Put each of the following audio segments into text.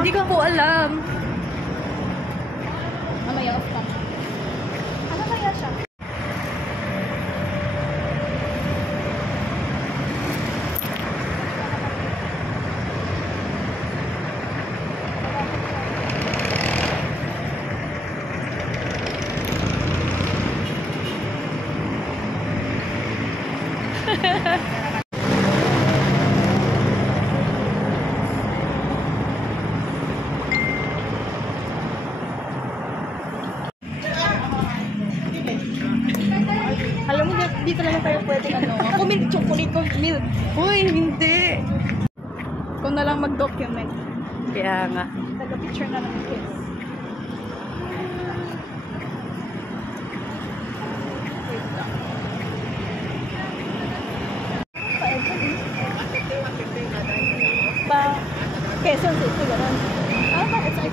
Hindi ko po alam. Mamaya off ka. Ano kaya siya? Alam mo, dito naman tayo pwede ako milk chocolate ko milk. Uy, hindi. Kung na lang mag-document. Kaya nga. Taga-picture na lang kids. Wait lang. Ba, Quezon City, gano'n. Ah, bakit sa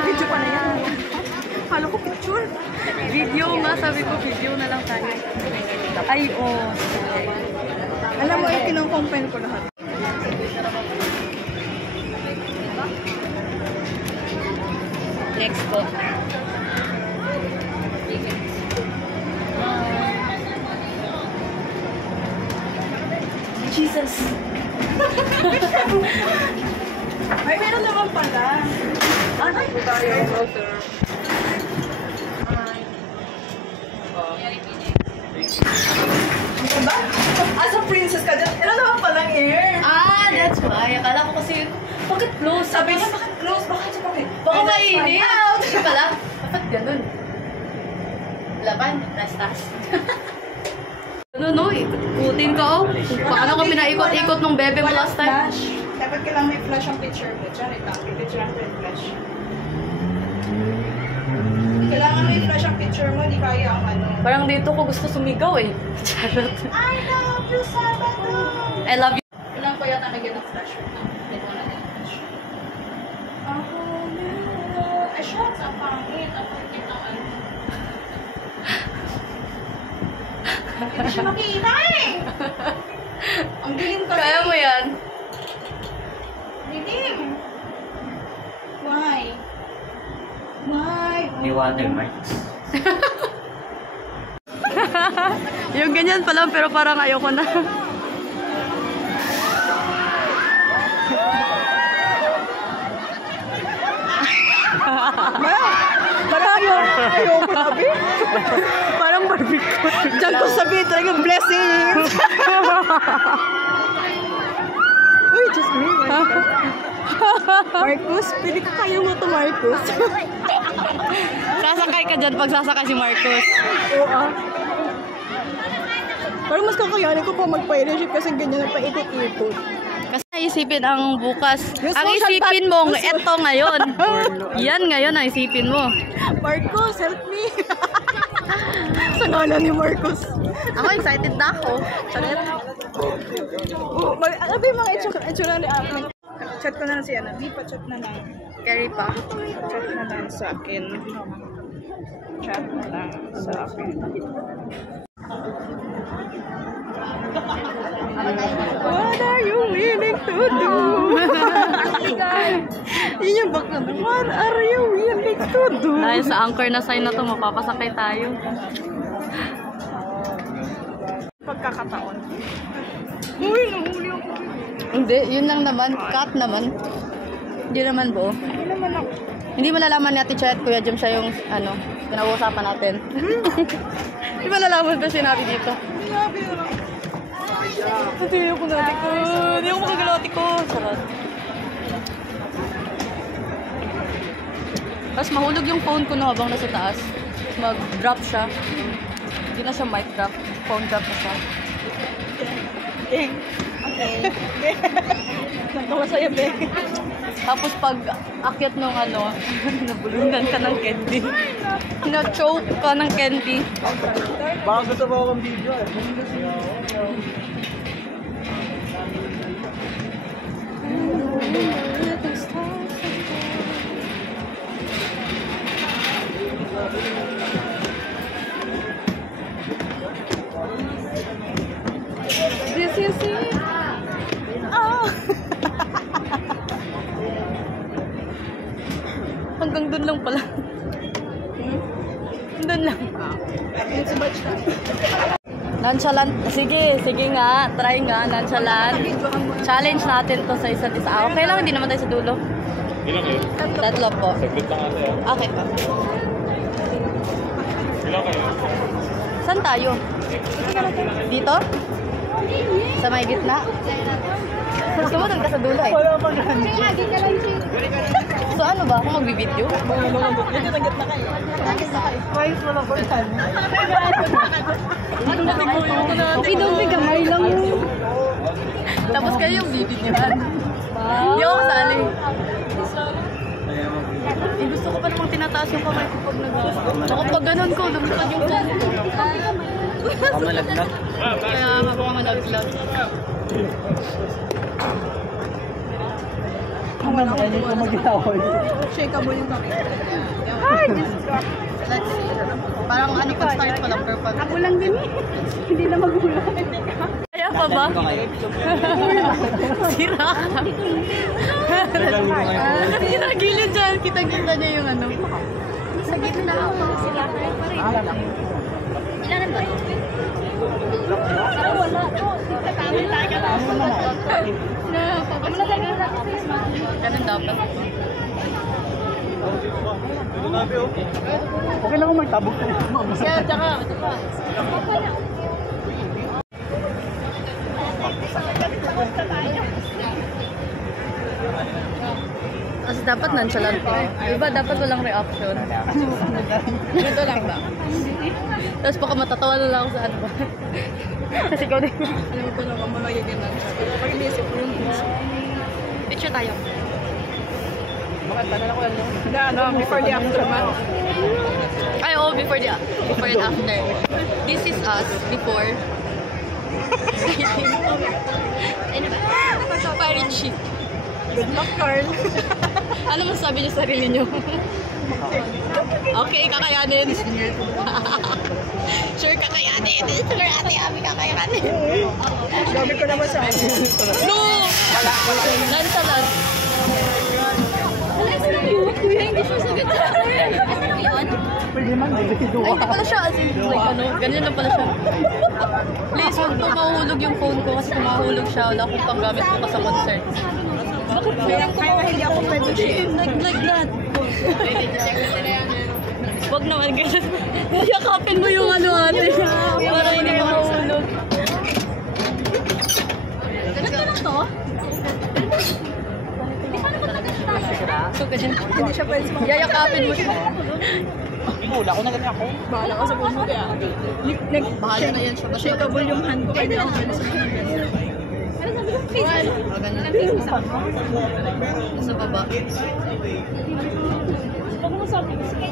video pa na yan. Kala ko picture. Video nga, sabi ko video na lang tayo. Ay, oh. Alam mo, kinong-compile ko lahat. Next po. Jesus. Ay, meron naman pala. Ay, tayo, brother. Diba? As a princess ka dyan, meron naman palang air. Ah, that's why. Akala ko kasi, bakit close? Sabi niya, bakit close? Bakit siya bakit? Baka mainit. Hindi pala. Bakit ganun? Laban, tas-tas. Ano, no? Ikutin ka, oh. Paano ka pinaikot-ikot nung bebe mo last time? Flash. Dapat kailangan may flash ang picture mo. Diyan, ito. Picture natin yung flash. Kailangan may flash ang picture mo. Hindi kaya ang ano. Parang dito ko gusto sumigaw, eh. Charot. I love you, Sabado! I love you. Ilang ko yata naging ng flash. Hindi ko na yung flash. Ako na. Ay, shots. Ang pangit. Ang pangit ng ano. Hindi siya makita eh! Ang dilim kasi. Kaya mo yan. Dilim! Why? Why? May watermark. Yung ganyan pa lang, pero parang ayoko na. Parang ayoko sabi. Parang barbecue. Diyan ko sabihin talagang blessings. Uy, just me. Marcus, pili ka kaya mo to, Marcus. Sasakay ka dyan pag sasakay si Marcus. Oo. Parang mas kakayanin ko pa mag-pirate kasi ganyan ang paikot-ikot. Kasi naisipin ang bukas. Ang isipin mo, eto ngayon. Yan ngayon ang isipin mo. Marcos, help me. Sa ngala ni Marcos. Ako excited na ako. Salit. Ano ba yung mga itsura ni Amin? Chat ko na lang si Ana. Di pa chat na lang. Carry pa. Chat na lang sa akin. Chat na lang sa akin. What are you willing to do? Yun yung bakla. What are you willing to do? Dahil sa anchor na sign na to, mapapasakay tayo. Pagkakataon. Uy, nahuli ako. Hindi, yun lang naman. Cut naman. Hindi naman buo. Hindi naman ako. Hindi malalaman ni Ate Chet, Kuya Jim, siya yung, pinag-uusapan natin. Hindi malalaman ba sinabi dito? Sinabi na lang. Hindi ako natin ko. Hindi ako makagalaw ko. Sarap. Tapos mahulog yung phone ko no, habang nasa taas. Mag-drop siya. Hindi na siya mic drop. Phone drop na siya. Okay. Nagkawa sa'yo, be. Tapos pag akyat nung nabulungan ka ng candy. Na-choke ka ng candy. Baka gusto mo akong video eh. Hanggang dun lang pala. Dun lang. Nonchalant. Sige nga. Try nga. Nonchalant. Challenge natin to sa isa't isa. Okay lang, hindi naman tayo sa dulo. Ilan kayo? Tatlo po. Saglit lang ate ah. Okay po. Ilan kayo? Saan tayo? Dito? Sa may gitna? Gusto mo doon ka sa dulo eh. Sige, agi ka lang, Ching. So ano ba? Ako magbibideo? Okay, don't be gamay lang. Tapos kayo yung bibidyohan. Hindi ako sali. Eh, gusto ko pa namang tinataas yung kamay ko pag Baka pag ganun ko, lumipad yung phone ko. Kamalaglag. Kaya ako nga malaglag. Shakeable yung kami. Ay, let's see. Parang ano pa start pa lang purple. Ako lang din eh. Hindi na magulang. Kaya pa ba? Sira ka. Kasi nagilid dyan. Kita-kita niya yung ano. Sa gitna ako. Sila pa rin. Ilan ba? Pero wala to. Kami tayo na. Ganun dapat. Okay lang kung magtabok. Kaya, tsaka. Kasi dapat nonchalant ko. Iba dapat walang reaction. Ganito lang ba? Tapos baka matatawa na lang ako sa ano ba? Kasi ikaw din. Alam mo ko naman magiging nonchalant. Pag inisip ko yung Picture tayo. before the aftermath. Ay, oh, before and after. This is us before. Ano ba? Pirate ship. Good luck, Carl. Ano masasabi niyo sa sarili niyo? Okay, kakayanin. Sure, kakayanin. Sure, ate, abi, kakayanin. Gabi ko naman sa akin. No! Nonchalant. Kuya, hindi siya sagot sa akin. Pwede man, Ay, hindi pala siya. As in, like, ano, ganyan lang pala siya. Please, huwag po mahuhulog yung phone ko kasi kung mahulog siya, wala akong panggamit ko pa sa concert. Bakit Kaya hindi ako pwede share. like that? Huwag naman ganyan. Yakapin mo yung ano ate. Para hindi mahulog. Ganito lang to? So, ganyan. Hindi siya pwede sa Yayakapin mo siya. Wala ko na ganyan ako. bahala ka sa phone mo kaya. Bahala na yan siya. Shakeable yung hand ko kaya hindi ako pwede sa phone. Ano sabi ko? Facebook. Ganun. Sa baba. Huwag mo sabi ko. Sige.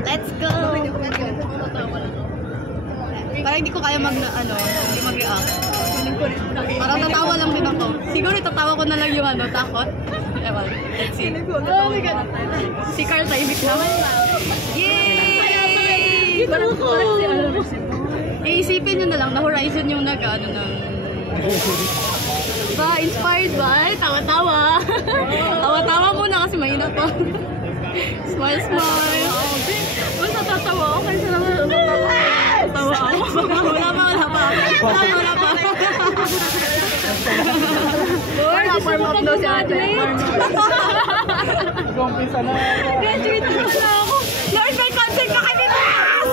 Let's go! Parang hindi ko kaya hindi mag-react. Parang tatawa lang din ako. Siguro itatawa ko na lang yung takot. Ewan, let's see. Oh my God. Si Carl tahimik na. Yay! Parang ko. Iisipin nyo na lang na Horizon yung ng... Ba, inspired ba? Ay, tawa-tawa. Tawa-tawa muna kasi mahina pa. Smile, smile. Basta tatawa ako kasi naman tatawa ako. Wala pa. Wala, warm up daw si ate. Mag-umpisa na. Graduate na pala ako. Lord, may concert ka kami, Mas!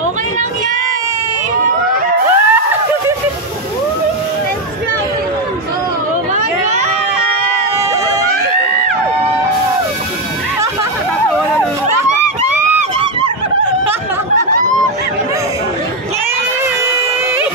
Okay lang yan! Let's go! Oh my God! Yay!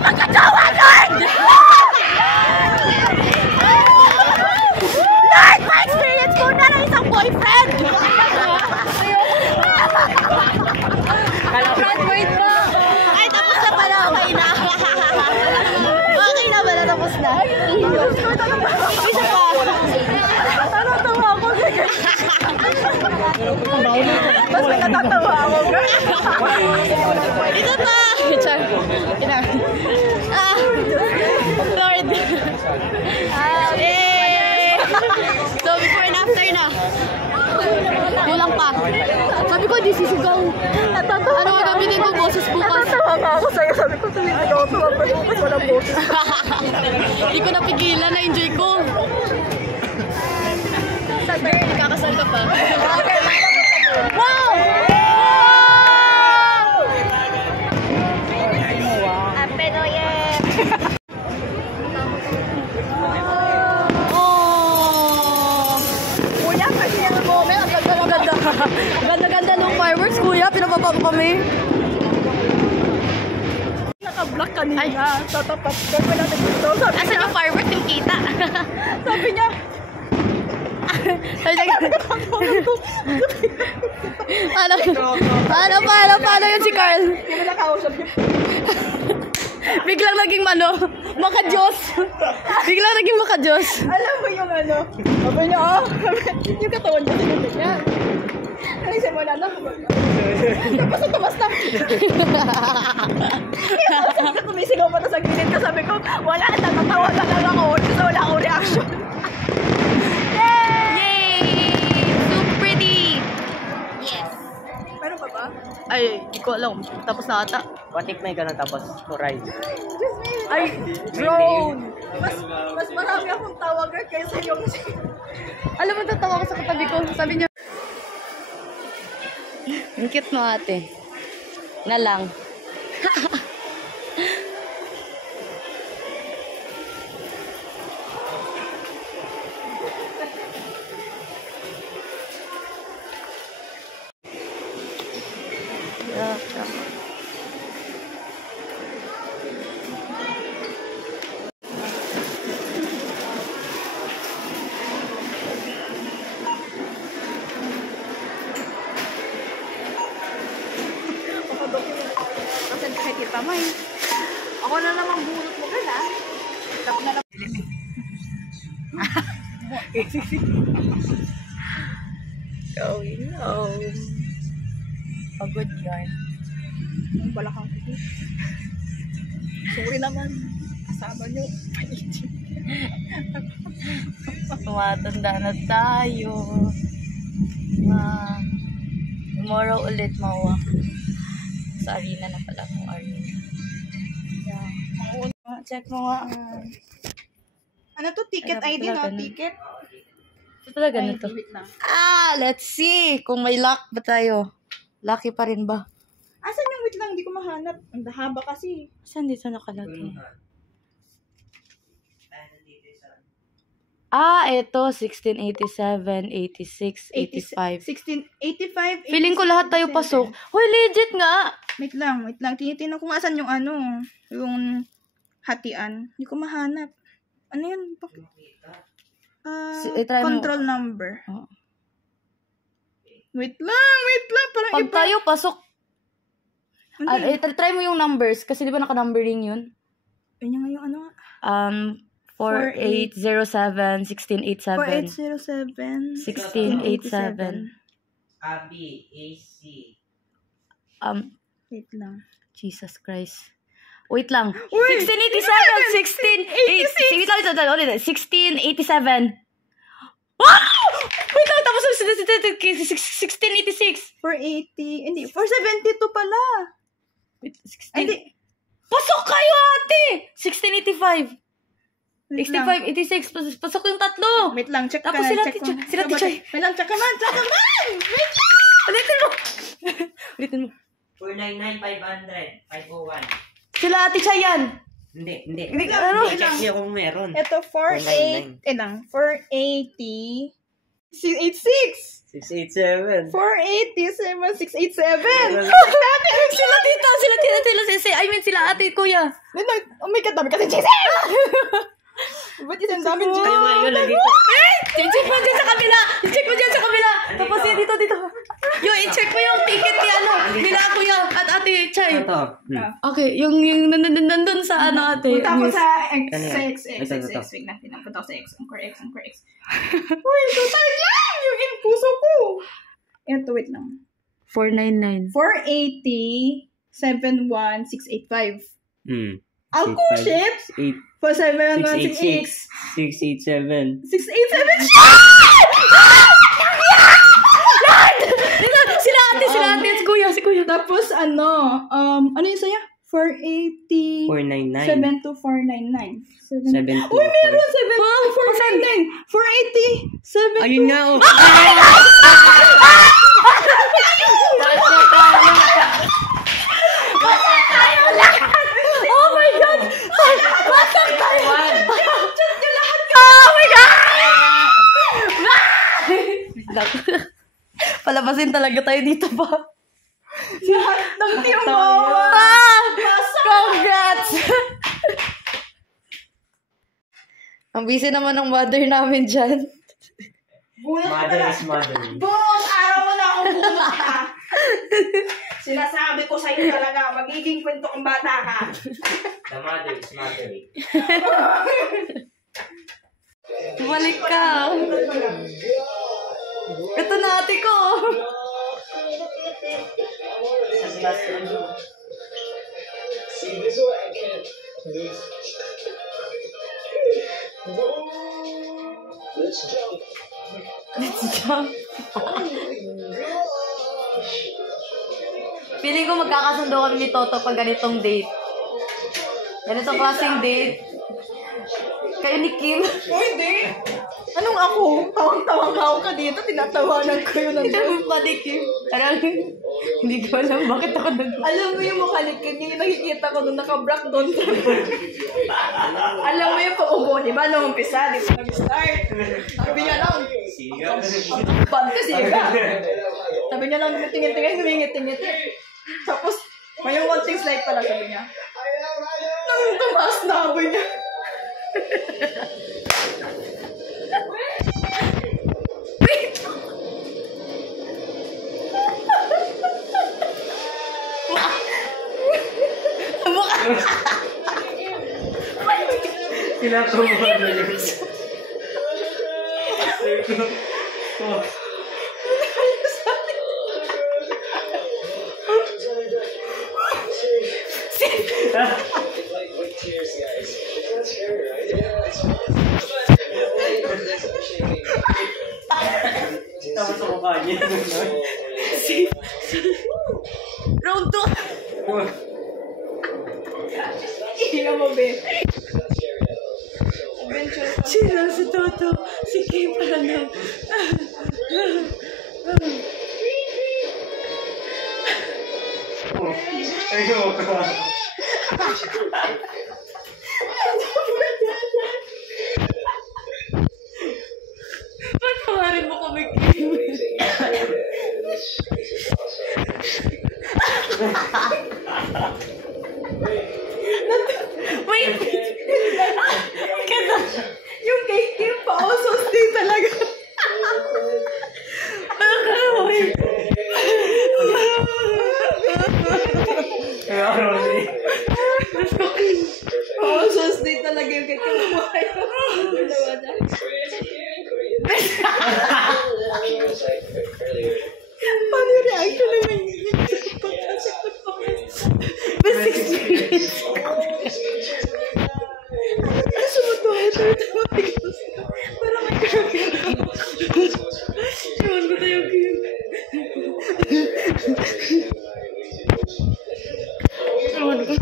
magkajowa, Lord! Lord, ma-experience ko na ng isang boyfriend! Graduate mo! Ay, tapos na pala. Okay na. Okay na pala, tapos na. Isa pa. Natatawa ako, girl. Mas may natatawa ako, girl. Isa pa. Lord. Yay! So, before and after na. Kulang pa. Sabi ko, di sisigaw. Natatawa ano ka. Gamitin ko boses bukas. Natatawa ka ako sa'yo. Sabi ko, sumisigaw ako. Bukas walang boses. Hindi ko napigilan. Na-enjoy ko. Sabi, kakasal ka pa. Wow! Happy New Year! Kuya, kasi yung moment, ang ganda-ganda. Ganda-ganda ng fireworks, kuya. Pinapapa ko kami. Naka-block kanina. Tatapat ko. Wala na dito. Asan yung fireworks yung kita? Sabi niya, paano yun si Carl? Biglang naging maka-Diyos. Biglang naging maka-Diyos. Alam mo yung sabi niya, yung katawan niya, sinulit niya. Ay, simula na. Tapos na. Tapos tumisigaw pa na sa gilid ko. Sabi ko, wala, natatawa na lang ako. Kasi wala akong reaction. Ay, di ko alam. Tapos na ata. What if may ganun tapos ride? Ay, drone! Mas marami akong tawagan kaysa yung... Alam mo, tatawa ko sa katabi ko. Sabi niya... Ang cute mo, ate. Na lang. Kasi kahit itamay. Ako na namang bunot mo ka na. Tapos na lang. Going home. Pagod yan. Ang balakang ko. Sorry naman. Kasama nyo. Tumatanda na tayo. Tomorrow ulit mawa. Sa arena na pala kung arena. Yeah. Check mo nga. Ano to? Ticket Ano, ID, no? ganun. Ticket? Ito pala ganito. Let's see kung may luck ba tayo. Lucky pa rin ba? Asan yung wait lang? Hindi ko mahanap. Ang haba kasi. Saan dito nakalagay? Ito. 1687, 86, 85. 1685. Feeling ko lahat tayo pasok. Hoy, legit nga! Wait lang. Tinitingnan ko nga saan yung yung hatian. Hindi ko mahanap. Ano yun? Try mo. Control number. Oh. Wait lang. Parang Pag iba. tayo pasok, Hindi. try mo yung numbers kasi di ba naka-numbering yun? Ayun nga yung 4807, 1687. 4807. 1687. Abi, AC. Wait lang. Jesus Christ. Wait lang. 1687, 1687. Wow! Wait lang, tapos 1686. 480. Hindi, 472 pala. Wait, 16. Hindi. Pasok kayo, ate! 1685. Wait lang. 85, 86. Pasok yung tatlo. Wait lang, check Tapos ka. sila check teacher. ko. Sila teacher. Wait lang, check ka man. Wait lang! Ulitin mo. Ulitin mo. 499, 500, 501. Sila ate Chayan. Hindi. Ano? Check niyo kung meron. Ito, 480. 480. 686. 687. 487, 687. Sila ate, kuya. Oh my God, dami kasi cheese! Ba't isang dami cheese? Kayo nga yun, lagi ko. I-check mo dyan sa kabila. I-check mo dyan sa kabila. Tapos yun, dito. Yo, i-check mo yung ticket ni ano. Nila kuya at ate Chay. Ito. Okay, yung nandun sa ano ate. Punta ako news. sa Ano yan? X. Ito. Wait natin. Punta ako sa X. Anchor X. Uy, total lang! Yung inpuso ko. Ito, wait lang. 499. 480, 71685. Ang Six, ships! 8, 47168. 687. 687 Sila ate, si kuya. Tapos ano yung saya? 480, 499. 72499. 724. Uy, meron! 72499. 480, 7. Ayun nga, oh. Oh my God! Wasak tayo! Chat nyo lahat ka! Oh my God! Palabasin talaga tayo dito ba? Lahat ng team mo! Congrats! Ang busy naman ng mother namin dyan. Mother is mother. Buong araw mo na akong bunot ka. Sinasabi ko sa'yo talaga, magiging kwento kong bata ka. The mother is mother. Balik ka. Ito na ate ko. See, this is what I can't do. Let's jump. Let's jump. Feeling ko magkakasundo kami ni Toto pag ganitong date. Ganitong klaseng date. Kayo ni Kim. O hindi. Anong ako? Tawang-tawang ako ka dito, tinatawanan ko yun. Sabi pa ni Kim. Parang, hindi ko alam bakit ako Alam mo yung mukha ni Kim, yung nakikita ko nung naka-black doon. Alam mo yung pag-ubo, di ba? Nung umpisa, di ba? Nag-start. Sabi niya lang, bante siga. Sabi niya lang, tingin-tingin, humingit-tingit. Tapos, may yung konting slide pala, sabi niya. Nang tumaas na aboy niya. Kinatuwa na yun. Like tears, guys. It's not scary, right? Yeah, it's fine. I'm shaking. Tapos sa mukha niya. Round 2. Hindi mo, be. It's not scary at all. Adventure. Sino si Toto? Si Kim pala na. Ayun ko. Ba't pangarin mo kami, Kim? Wait! Kada. Yung kay Kim pa, osos din talaga. Ano ka naman? Kaya Rosie. Osos din talaga yung kay Kim. Dalawa na. Paano yung reaction naman yun? But 6 minutes. Parang may kagagawin. Ewan ko tayo, Kim. Ewan ko.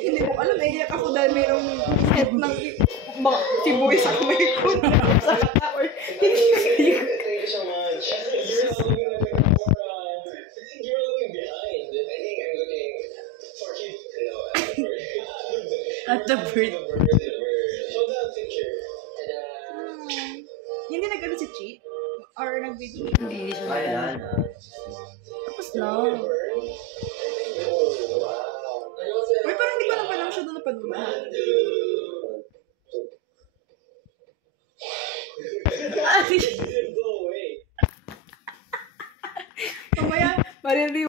Hindi mo alam, naiiyak ako dahil mayroong set ng sibuy sa kamay ko. Sa kata or hindi Thank you so much. You're looking at the camera. I think you're looking behind. I think I'm looking for you. No, I'm for you. The bird. Hindi nag-ano si Chi? Or nag-video? Hindi siya. Kailan? Tapos na. Uy, parang hindi ko na pala masyado napanood. Mamaya, maririw